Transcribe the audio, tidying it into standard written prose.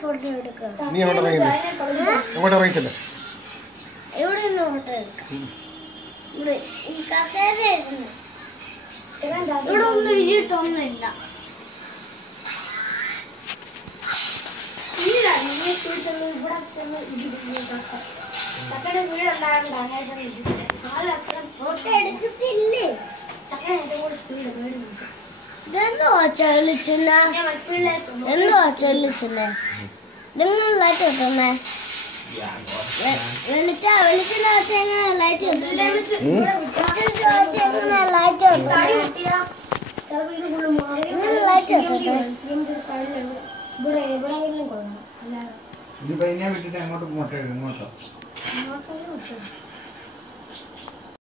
Photo എടുക്കാം. നീ അങ്ങോട്ട് ഇറങ്ങിച്ചല്ലേ ഇവിടെ നിന്ന് ഫോട്ടോ എടുക്കാം. ഇവിടെ ഈ കസേര ഇവിടെ ഒന്നും ഇരിട്ടൊന്നുമില്ല. ഫോട്ടോ എടുക്കത്തില്ലേ? ഇതെന്തോ ചെളിച്ചില്ല, എന്തോ ചെളിച്ചില്ല. നിങ്ങൾ ലൈറ്റ് കിട്ടുന്നേ വെളിച്ചെണ്ണ വെച്ച എങ്ങനെ ലൈറ്റ് കിട്ടുന്നേ? എങ്ങനെ ലൈറ്റ് കിട്ടുന്നേ? ലൈറ്റ് കിട്ടുന്നേ? ഇത് പയ്യനെ വിട്ടിട്ട് അങ്ങോട്ട് ഇങ്ങോട്ടോ